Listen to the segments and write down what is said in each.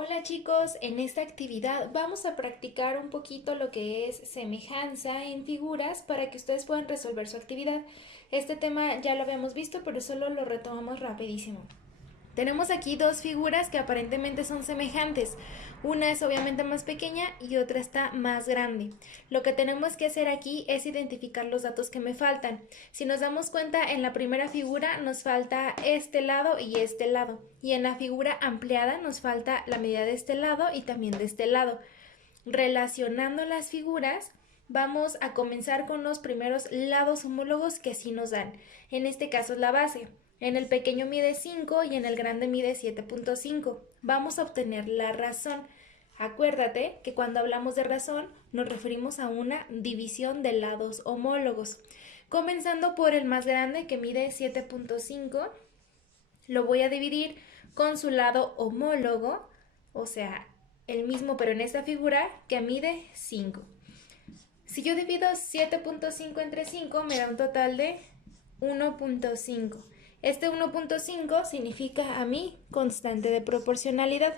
Hola chicos, en esta actividad vamos a practicar un poquito lo que es semejanza en figuras para que ustedes puedan resolver su actividad. Este tema ya lo habíamos visto, pero solo lo retomamos rapidísimo. Tenemos aquí dos figuras que aparentemente son semejantes. Una es obviamente más pequeña y otra está más grande. Lo que tenemos que hacer aquí es identificar los datos que me faltan. Si nos damos cuenta, en la primera figura nos falta este lado y este lado. Y en la figura ampliada nos falta la medida de este lado y también de este lado. Relacionando las figuras, vamos a comenzar con los primeros lados homólogos que sí nos dan. En este caso es la base. En el pequeño mide 5 y en el grande mide 7.5. Vamos a obtener la razón. Acuérdate que cuando hablamos de razón nos referimos a una división de lados homólogos. Comenzando por el más grande que mide 7.5, lo voy a dividir con su lado homólogo, o sea, el mismo pero en esta figura que mide 5. Si yo divido 7.5 entre 5 me da un total de 1.5. Este 1.5 significa a mi constante de proporcionalidad.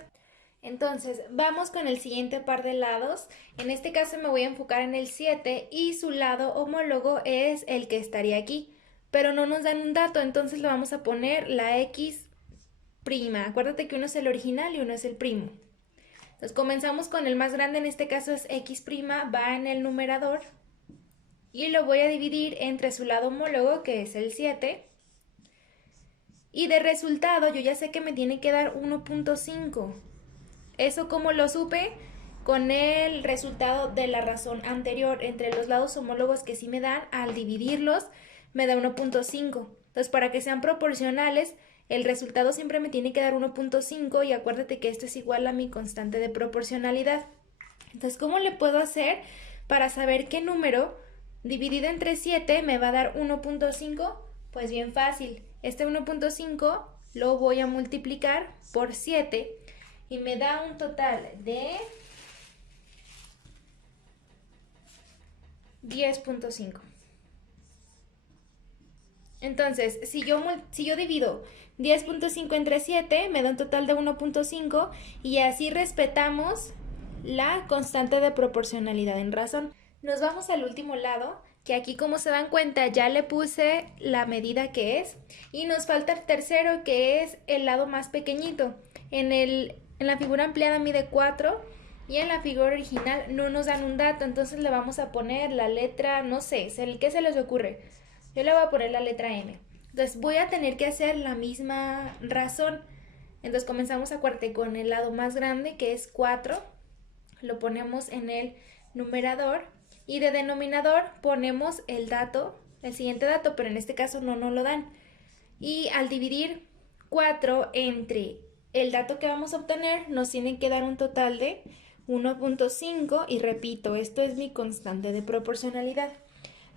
Entonces, vamos con el siguiente par de lados. En este caso me voy a enfocar en el 7 y su lado homólogo es el que estaría aquí. Pero no nos dan un dato, entonces le vamos a poner la x prima. Acuérdate que uno es el original y uno es el primo. Entonces comenzamos con el más grande, en este caso es x prima, va en el numerador. Y lo voy a dividir entre su lado homólogo, que es el 7. Y de resultado yo ya sé que me tiene que dar 1.5. ¿Eso cómo lo supe? Con el resultado de la razón anterior. Entre los lados homólogos que sí me dan, al dividirlos me da 1.5. Entonces, para que sean proporcionales, el resultado siempre me tiene que dar 1.5 y acuérdate que esto es igual a mi constante de proporcionalidad. Entonces, ¿cómo le puedo hacer para saber qué número dividido entre 7 me va a dar 1.5? Pues bien fácil. Este 1.5 lo voy a multiplicar por 7 y me da un total de 10.5. Entonces, si yo divido 10.5 entre 7, me da un total de 1.5 y así respetamos la constante de proporcionalidad en razón. Nos vamos al último lado, que aquí como se dan cuenta ya le puse la medida que es y nos falta el tercero, que es el lado más pequeñito. En la figura ampliada mide 4 y en la figura original no nos dan un dato, entonces le vamos a poner la letra, no sé, ¿qué se les ocurre? Yo le voy a poner la letra M. Entonces voy a tener que hacer la misma razón. Entonces comenzamos, acuérdate, con el lado más grande, que es 4. Lo ponemos en el numerador y de denominador ponemos el dato, el siguiente dato, pero en este caso no nos lo dan. Y al dividir 4 entre el dato que vamos a obtener, nos tienen que dar un total de 1.5 y repito, esto es mi constante de proporcionalidad.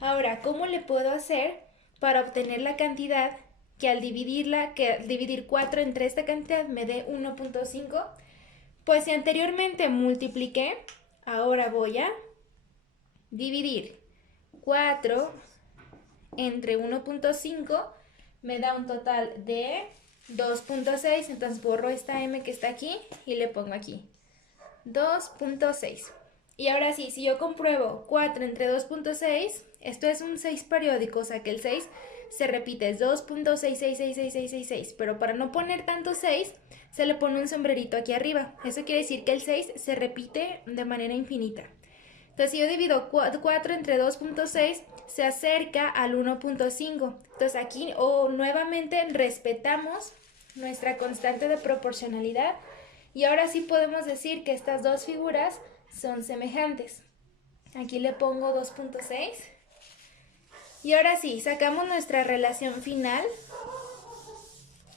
Ahora, ¿cómo le puedo hacer para obtener la cantidad que al dividir 4 entre esta cantidad me dé 1.5? Pues si anteriormente multipliqué, ahora voy a dividir 4 entre 1.5, me da un total de 2.6, entonces borro esta m que está aquí y le pongo aquí 2.6. Y ahora sí, si yo compruebo 4 entre 2.6, esto es un 6 periódico, o sea que el 6 se repite, es 2.6666666, pero para no poner tanto 6, se le pone un sombrerito aquí arriba. Eso quiere decir que el 6 se repite de manera infinita. Entonces, si yo divido 4 entre 2.6, se acerca al 1.5. Entonces, aquí nuevamente respetamos nuestra constante de proporcionalidad y ahora sí podemos decir que estas dos figuras son semejantes. Aquí le pongo 2.6 y ahora sí, sacamos nuestra relación final,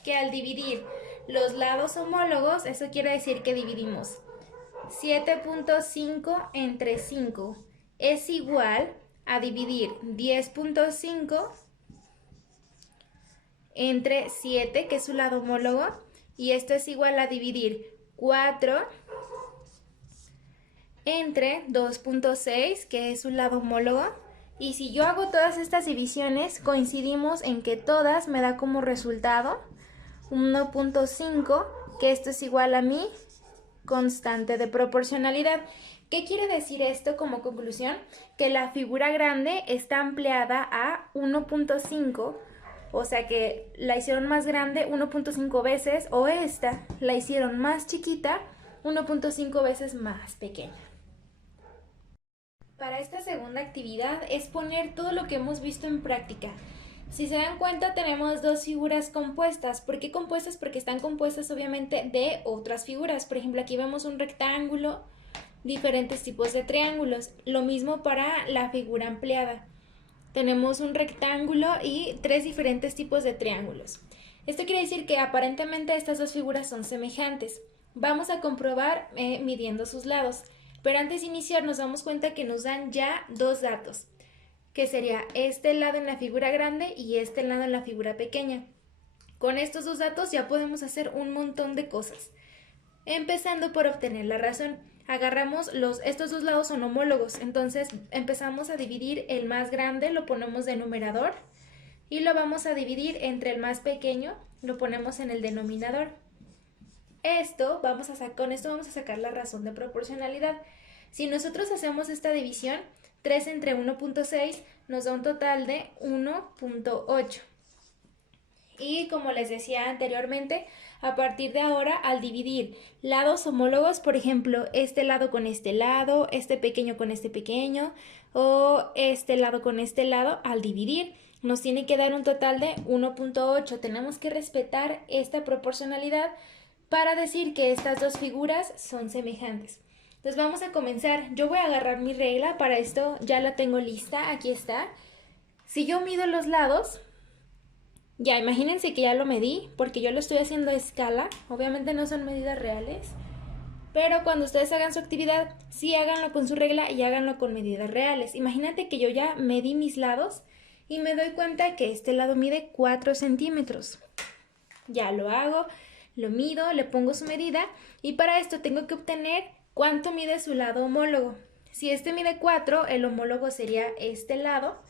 que al dividir los lados homólogos, eso quiere decir que dividimos 7.5 entre 5 es igual a dividir 10.5 entre 7, que es su lado homólogo, y esto es igual a dividir 4 entre 2.6, que es su lado homólogo. Y si yo hago todas estas divisiones, coincidimos en que todas me da como resultado 1.5, que esto es igual a mi constante de proporcionalidad. ¿Qué quiere decir esto como conclusión? Que la figura grande está ampliada a 1.5, o sea que la hicieron más grande 1.5 veces, o esta la hicieron más chiquita 1.5 veces más pequeña. Para esta segunda actividad es poner todo lo que hemos visto en práctica. Si se dan cuenta, tenemos dos figuras compuestas. ¿Por qué compuestas? Porque están compuestas obviamente de otras figuras. Por ejemplo, aquí vemos un rectángulo, diferentes tipos de triángulos. Lo mismo para la figura ampliada. Tenemos un rectángulo y tres diferentes tipos de triángulos. Esto quiere decir que aparentemente estas dos figuras son semejantes. Vamos a comprobar midiendo sus lados. Pero antes de iniciar nos damos cuenta que nos dan ya dos datos, que sería este lado en la figura grande y este lado en la figura pequeña. Con estos dos datos ya podemos hacer un montón de cosas. Empezando por obtener la razón. Agarramos estos dos lados son homólogos, entonces empezamos a dividir el más grande, lo ponemos de numerador, y lo vamos a dividir entre el más pequeño, lo ponemos en el denominador. Con esto vamos a sacar la razón de proporcionalidad. Si nosotros hacemos esta división, 3 entre 1.6 nos da un total de 1.8. Y como les decía anteriormente, a partir de ahora, al dividir lados homólogos, por ejemplo, este lado con este lado, este pequeño con este pequeño, o este lado con este lado, al dividir, nos tiene que dar un total de 1.8. Tenemos que respetar esta proporcionalidad para decir que estas dos figuras son semejantes. Entonces vamos a comenzar. Yo voy a agarrar mi regla, para esto ya la tengo lista, aquí está. Si yo mido los lados, ya imagínense que ya lo medí, porque yo lo estoy haciendo a escala, obviamente no son medidas reales, pero cuando ustedes hagan su actividad, sí háganlo con su regla y háganlo con medidas reales. Imagínate que yo ya medí mis lados y me doy cuenta que este lado mide 4 centímetros. Ya lo hago. Lo mido, le pongo su medida y para esto tengo que obtener cuánto mide su lado homólogo. Si este mide 4, el homólogo sería este lado.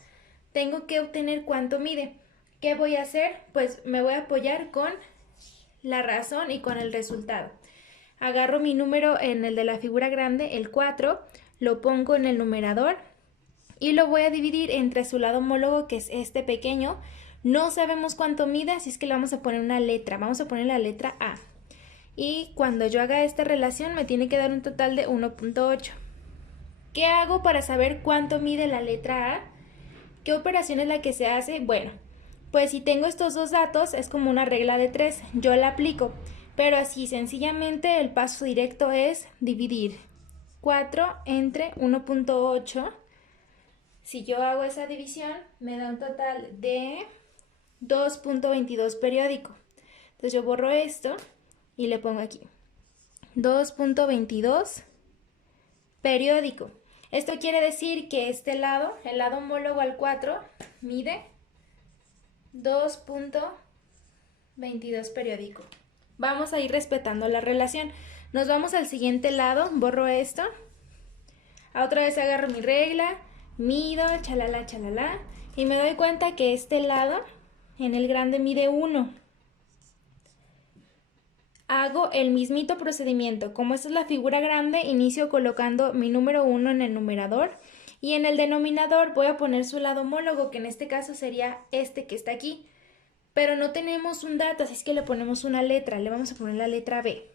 Tengo que obtener cuánto mide. ¿Qué voy a hacer? Pues me voy a apoyar con la razón y con el resultado. Agarro mi número en el de la figura grande, el 4, lo pongo en el numerador y lo voy a dividir entre su lado homólogo, que es este pequeño. No sabemos cuánto mide, así es que le vamos a poner una letra. Vamos a poner la letra A. Y cuando yo haga esta relación me tiene que dar un total de 1.8. ¿Qué hago para saber cuánto mide la letra A? ¿Qué operación es la que se hace? Bueno, pues si tengo estos dos datos es como una regla de 3. Yo la aplico, pero así sencillamente el paso directo es dividir 4 entre 1.8. Si yo hago esa división me da un total de 2.22 periódico. Entonces yo borro esto y le pongo aquí 2.22 periódico. Esto quiere decir que este lado, el lado homólogo al 4, mide 2.22 periódico. Vamos a ir respetando la relación. Nos vamos al siguiente lado, borro esto. Otra vez agarro mi regla, mido, chalala, chalala, y me doy cuenta que este lado en el grande mide 1. Hago el mismito procedimiento. Como esta es la figura grande, inicio colocando mi número 1 en el numerador y en el denominador voy a poner su lado homólogo, que en este caso sería este que está aquí. Pero no tenemos un dato, así es que le ponemos una letra. Le vamos a poner la letra B.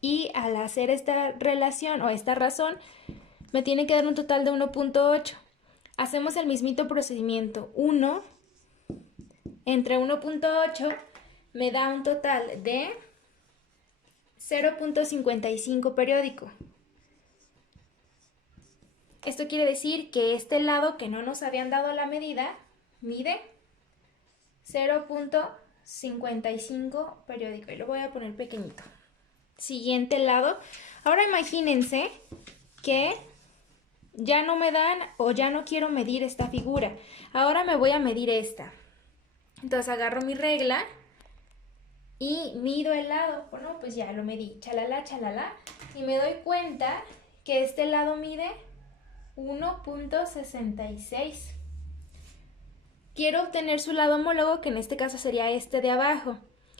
Y al hacer esta relación o esta razón, me tiene que dar un total de 1.8. Hacemos el mismito procedimiento. 1 entre 1.8 me da un total de 0.55 periódico. Esto quiere decir que este lado que no nos habían dado la medida mide 0.55 periódico. Y lo voy a poner pequeñito. Siguiente lado. Ahora imagínense que ya no me dan o ya no quiero medir esta figura. Ahora me voy a medir esta. Entonces agarro mi regla y mido el lado. Bueno, pues ya lo medí, chalala, chalala, y me doy cuenta que este lado mide 1.66. Quiero obtener su lado homólogo, que en este caso sería este de abajo.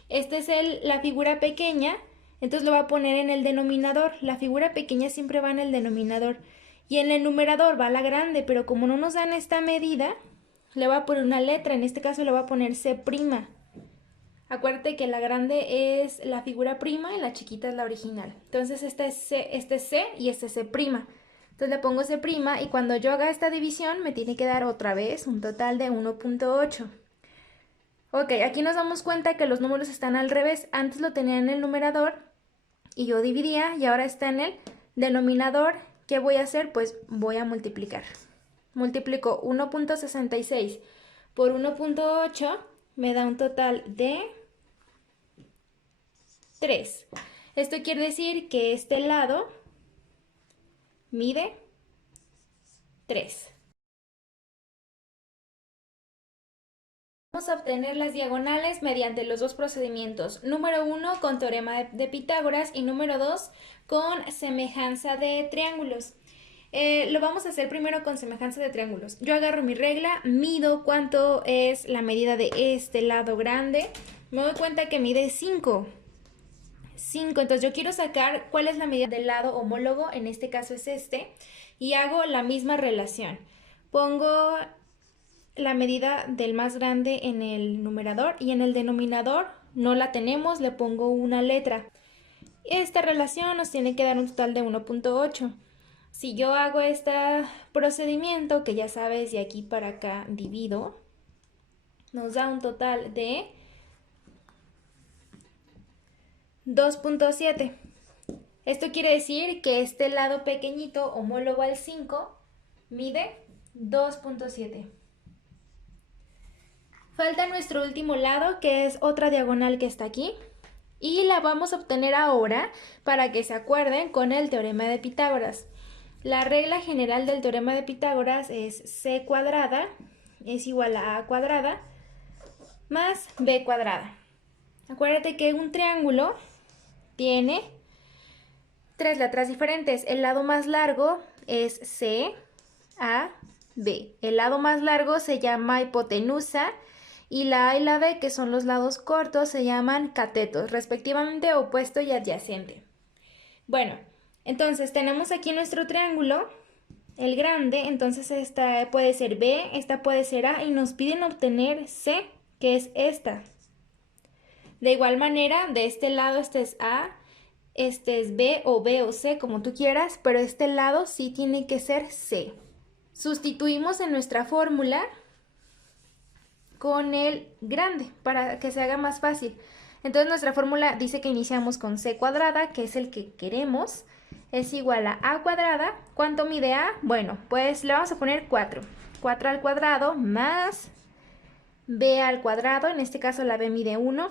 Este es la figura pequeña, Entonces lo voy a poner en el denominador. La figura pequeña siempre va en el denominador. Y en el numerador va la grande, pero como no nos dan esta medida, le voy a poner una letra. En este caso le voy a poner C'. Acuérdate que la grande es la figura prima y la chiquita es la original. Entonces este es C y este es C'. Entonces le pongo C' y cuando yo haga esta división me tiene que dar otra vez un total de 1.8. Ok, aquí nos damos cuenta que los números están al revés. Antes lo tenía en el numerador y yo dividía y ahora está en el denominador. ¿Qué voy a hacer? Pues voy a multiplicar. Multiplico 1.66 por 1.8, me da un total de 3. Esto quiere decir que este lado mide 3. Vamos a obtener las diagonales mediante los dos procedimientos. Número 1 con teorema de Pitágoras y número 2 con semejanza de triángulos. Lo vamos a hacer primero con semejanza de triángulos. Yo agarro mi regla, mido cuánto es la medida de este lado grande. Me doy cuenta que mide 5. 5, entonces yo quiero sacar cuál es la medida del lado homólogo, en este caso es este, y hago la misma relación. Pongo la medida del más grande en el numerador y en el denominador no la tenemos, le pongo una letra. Esta relación nos tiene que dar un total de 1.8. Si yo hago este procedimiento, que ya sabes, de aquí para acá divido, nos da un total de 2.7. Esto quiere decir que este lado pequeñito, homólogo al 5, mide 2.7. Falta nuestro último lado, que es otra diagonal que está aquí. Y la vamos a obtener ahora para que se acuerden con el teorema de Pitágoras. La regla general del teorema de Pitágoras es C cuadrada es igual a A cuadrada más B cuadrada. Acuérdate que un triángulo tiene tres letras diferentes. El lado más largo es C, A, B. El lado más largo se llama hipotenusa y la A y la B, que son los lados cortos, se llaman catetos, respectivamente opuesto y adyacente. Bueno, entonces tenemos aquí nuestro triángulo, el grande, entonces esta puede ser B, esta puede ser A y nos piden obtener C, que es esta. De igual manera, de este lado este es A, este es B o C, como tú quieras, pero este lado sí tiene que ser C. Sustituimos en nuestra fórmula con el grande para que se haga más fácil. Entonces nuestra fórmula dice que iniciamos con C cuadrada, que es el que queremos, es igual a A cuadrada. ¿Cuánto mide A? Bueno, pues le vamos a poner 4. 4 al cuadrado más B al cuadrado, en este caso la B mide 1.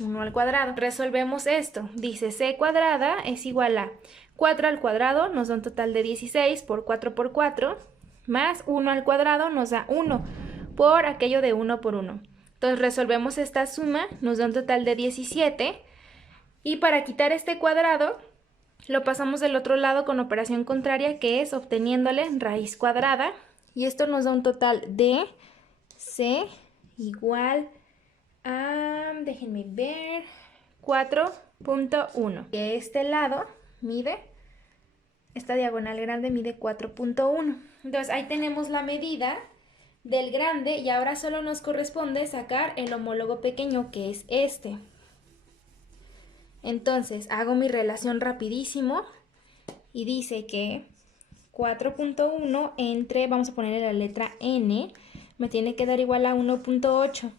1 al cuadrado. Resolvemos esto. Dice C cuadrada es igual a 4 al cuadrado, nos da un total de 16 por 4, más 1 al cuadrado nos da 1 por aquello de 1 por 1. Entonces resolvemos esta suma, nos da un total de 17. Y para quitar este cuadrado, lo pasamos del otro lado con operación contraria, que es obteniéndole raíz cuadrada. Y esto nos da un total de C igual déjenme ver, 4.1. Que este lado mide, esta diagonal grande mide 4.1. Entonces ahí tenemos la medida del grande y ahora solo nos corresponde sacar el homólogo pequeño, que es este. Entonces hago mi relación rapidísimo y dice que 4.1 entre, vamos a ponerle la letra N, me tiene que dar igual a 1.8.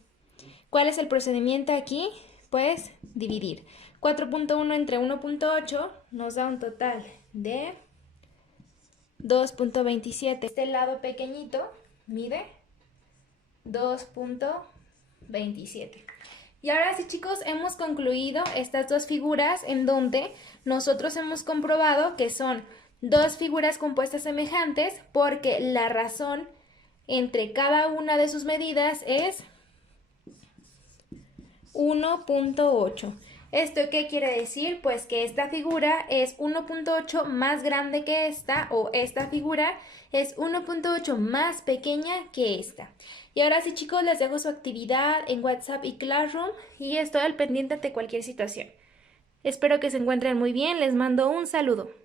¿Cuál es el procedimiento aquí? Pues dividir. 4.1 entre 1.8 nos da un total de 2.27. Este lado pequeñito mide 2.27. Y ahora sí, chicos, hemos concluido estas dos figuras en donde nosotros hemos comprobado que son dos figuras compuestas semejantes porque la razón entre cada una de sus medidas es 1.8. ¿Esto qué quiere decir? Pues que esta figura es 1.8 más grande que esta, o esta figura es 1.8 más pequeña que esta. Y ahora sí, chicos, les dejo su actividad en WhatsApp y Classroom y estoy al pendiente de cualquier situación. Espero que se encuentren muy bien, les mando un saludo.